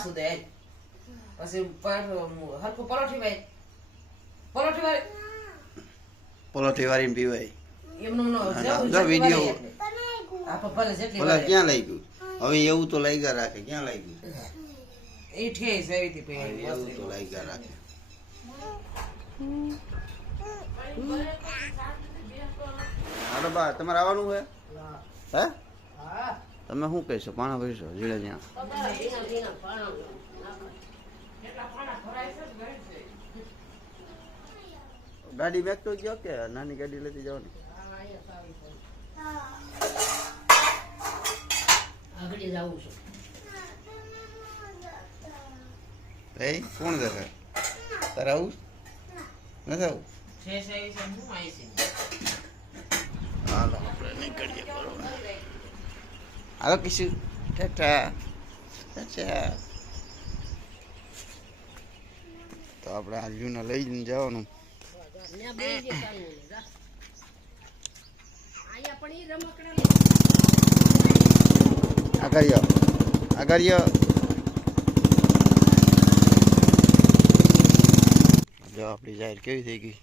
પાછું દે પછી હરખું પરોઠી વાય પલોઠી વાળીને પીવાય એમનું જો વિડીયો ભલે જેટલી ભલે ક્યાં લઈ ગયું હવે એવું તો લાગ્યા રાખે ક્યાં લઈ ગયું એ ઠેસ એવી હતી એવું તો લાગ્યા રાખે હાલો બા તમારે આવવાનું છે હે તમે શું કહેશો પાણા ભરશો જીડે ત્યાં ગાડી મેકતો ગયો કે નાની ગાડી લેતી જવાની એ કોણ દેખે તારે આવું નથી આવું હાલો આપણે નીકળીએ બરોબર હાલો કીશું ટાટા ટાટા તો આપણે આ જૂના લઈને જવાનું આગળ જો આપણી જાહેર કેવી થઈ ગઈ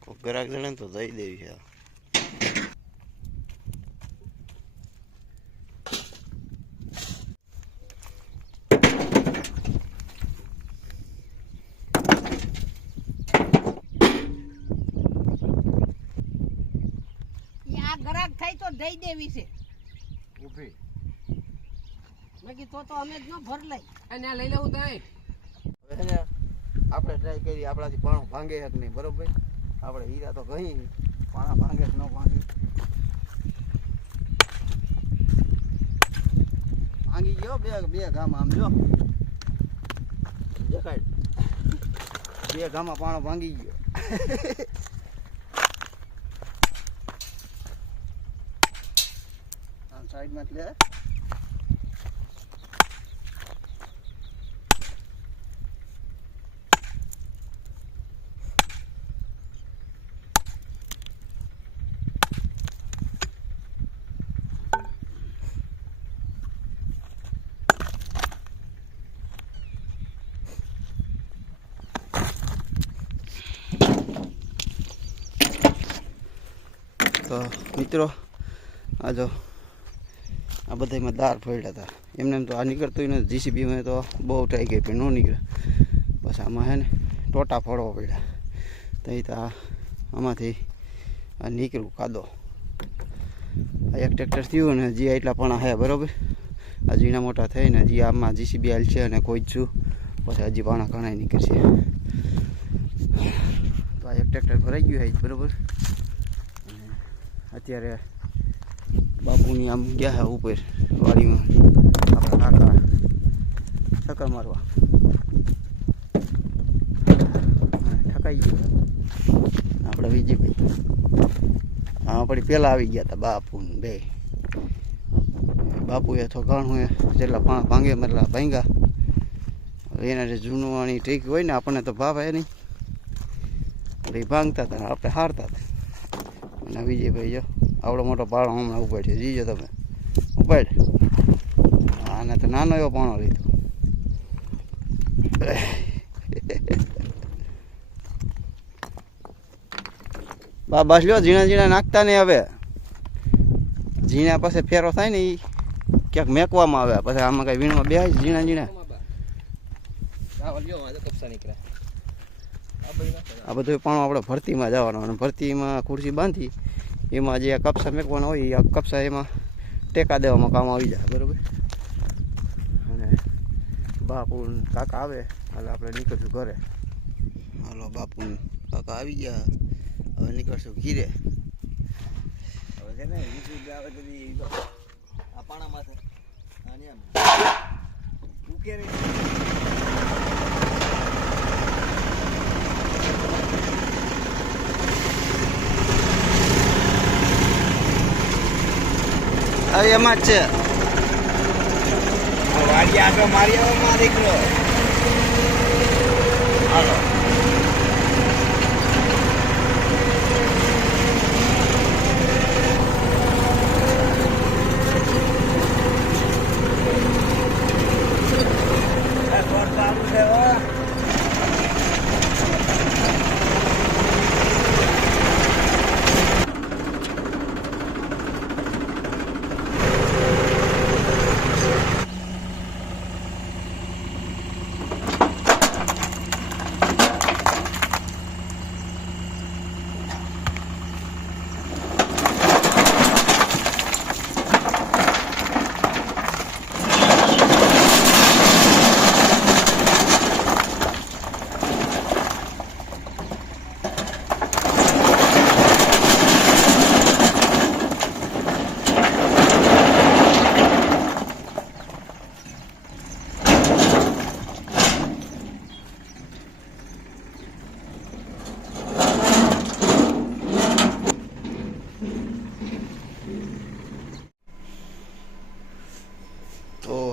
કોઈ ગ્રાહક જણે ને તો દઈ દેવી છે ગ્રાહક થાય તો દઈ દેવી છે ઊભી બાકી તો અમે જ ન ભર લઈ અને આ લઈ લેવું તો આપણે ટ્રાય કરી આપણાથી પાણું ભાંગે હક નહીં બરોબર આપણે હીરા તો કહી પાણા ભાંગે ન ભાંગે ભાંગી ગયો બે ગામ આમ જો દેખાય બે ગામમાં પાણો ભાંગી ગયો સાઈડમાં લે તો મિત્રો આ જો આ બધામાં દાર પડ્યા હતા એમને તો આ નીકળતું નથી જીસીબીમાં તો બહુ ટ્રાય ગઈ પણ ન નીકળે બસ આમાં હે ને ટોટા ફોડવા પડ્યા તો એ તો આમાંથી આ નીકળ્યું કાદો આ એક ટ્રેક્ટર થયું ને હજી એટલા પણ હે બરાબર આ ઝીણા મોટા થઈને હજી આમાં જીસીબી હાલ છે અને કોઈ જ છું પછી હજી પાણા ઘણા નીકળશે તો આ એક ટ્રેક્ટર ભરાઈ ગયું છે બરાબર અત્યારે બાપુની આમ ગયા છે ઉપર વાડીમાં આપણા કાકા ચક્કર મારવા ઠકાઈ ગયું આપણે વિજયભાઈ હા પડી પહેલાં આવી ગયા હતા બાપુ બે બાપુએ તો ઘણું જેટલા પાણા ભાંગે મતલબ ભાંગ્યા એના જે જૂનવાણી ઠીક હોય ને આપણને તો ભાવે નહીં એટલે ભાંગતા હતા આપણે હારતા હતા અને વિજયભાઈ જો આવડો મોટો પાણો હમણાં ઉપાડ છે જીજો તમે ઉપાડ આને તો નાનો એવો પાણો લીધો બસ લ્યો ઝીણા નાખતા નહીં હવે ઝીણા પાસે ફેરો થાય ને એ ક્યાંક મેકવામાં આવે પછી આમાં કઈ વીણમાં બે ઝીણા આ બધું પાણો આપણે ભરતીમાં જવાનો અને ભરતીમાં ખુરશી બાંધી એમાં જે કપસા મેકવાના હોય એ કપસા એમાં ટેકા દેવામાં કામ આવી જાય બરાબર અને બાપુ કાકા આવે એટલે આપણે નીકળશું ઘરે હાલો બાપુ કાકા આવી ગયા હવે નીકળશું ઘીરે હવે છે ને આવે બધી આ પાણામાં ઉકેરી હવે એમાં જ છે વાડી આટો મારી આવો માં દીકરો હાલો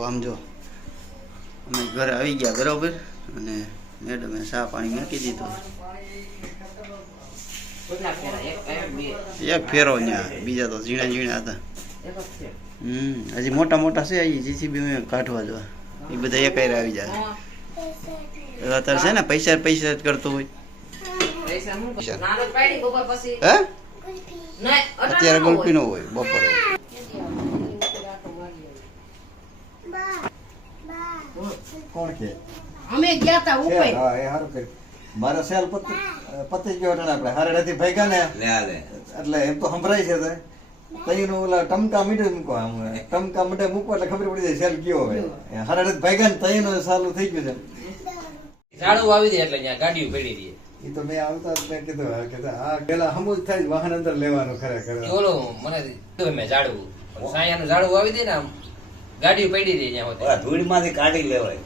આમ જો અમે ઘરે આવી ગયા બરાબર, અને મેડમે ચા પાણી મૂકી દીધું. કેટલા ફેરા? એક બે એક ફેરો ત્યાં, બીજા તો ઝીણા ઝીણા હતા. એક જ છે. હજી મોટા મોટા છે, એ જીસીબી કાઢવા જો એ બધા એક આવી જાય. અત્યારે છે ને પૈસા પૈસા જ કરતો હોય. પૈસા હું નાનો પાડી બપોર પછી હે ના અત્યારે ગોલ્ફી નો હોય બપોરે. કોણ કે અમે ગયા તા ઉપર હા એ સારું કર્યું. મારા સેલ પતી ગયો એટલે આપણે હારે નથી ભાગ્યા ને એટલે એમ તો સંભળાય છે તઈનું ઓલા ટમકા મીઠે મૂકો આમ ટમકા મીઠે મૂકો એટલે ખબર પડી જાય સેલ કયો હોય. હારે નથી ભાગ્યા ને તઈનું સાલું થઈ ગયું છે. ઝાડુ વાવી દે એટલે ત્યાં ગાડીઓ પડી રહી. એ તો મેં આવતા જ મેં કીધું આ પેલા હમું જ થાય વાહન અંદર લેવાનું ખરેખર. ઓલો મને કીધું મેં ઝાડુ સાયાનું ઝાડુ વાવી દે ને આમ ગાડીઓ પડી રહી ત્યાં હોતે. ધૂળમાંથી કાઢી લેવાય.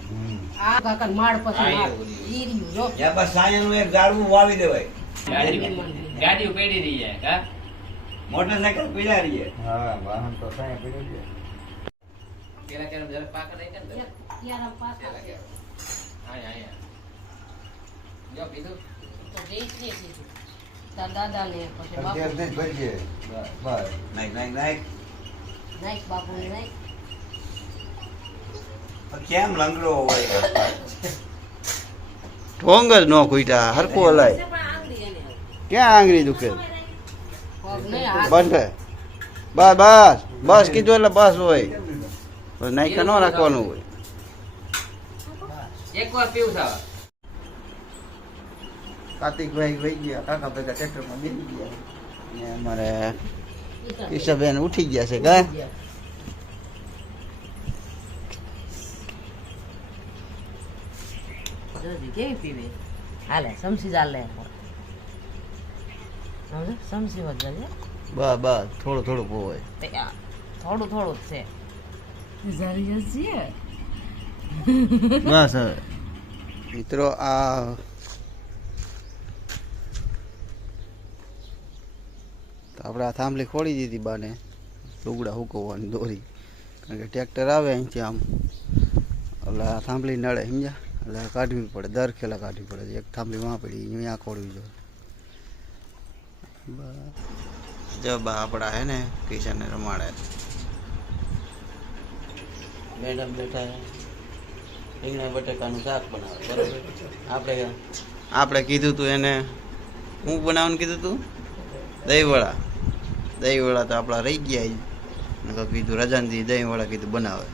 આ કાકા માળ પછી હા, માળ. એવું. ઈ રહ્યું જો ત્યાં બસ સાયાનું એક ઝાડવું વાવી દેવાય. ગાડીઓ પડી રહી છે કા મોટરસાયકલ પીડા રહીએ. હા વાહન તો સાંય પડી ગયા. પેલા કેમ જરા પાક નહીં કે ને યાર પાછા આયા જો કીધું તો જઈશ ને સીધું. તાર દાદા ને પછી બાપુ અત્યારે જ ભરીએ. બસ નાઈક નાઈક નાઈક. નાઈક બાપુ ને નાઈક પણ કેમ લંગડો હોય? ઢોંગ જ ન ખૂટ્યા હરકું હલાય. ક્યાં આંગળી દુખે? પગ નહીં હાથ બંધ બસ બસ બસ કીધું એટલે બસ હોય. બસ નાઈકા ન રાખવાનું હોય. એકવાર પીવું થાવ કાર્તિકભાઈ વહી ગયા કાકા ભેગા ટ્રેક્ટરમાં બેસી ગયા. ને અમારે ઈશાબેન ઉઠી ગયા છે કા કેવી પીવે હાલે સમસી ચાલે સમજે સમસી વધ જાય બસ બસ થોડું થોડું હોય. થોડું થોડું જ છે બસ હવે મિત્રો આ તો આપણે આ થાંભલી ખોલી દીધી બાને લુગડા હુકવવાની દોરી, કારણ કે ટ્રેક્ટર આવે અહીંથી આમ એટલે આ થાંભલી નડે સમજ્યા, એટલે કાઢવી પડે, દર ખેલા કાઢવી પડે. એક થાંભલી વાં પડી અહીંયા ખોડવી જોઈએ. જો બા આપણા હે ને કિશનને રમાડે. મેડમ બેઠા રીંગણા બટાકાનું શાક બનાવે બરોબર. આપણે કીધું તું એને હું બનાવવાનું કીધું તું દહીંવડા. દહીંવડા તો આપણા રહી ગયા. નકર કીધું રજાનથી દહીંવડા કીધું બનાવે.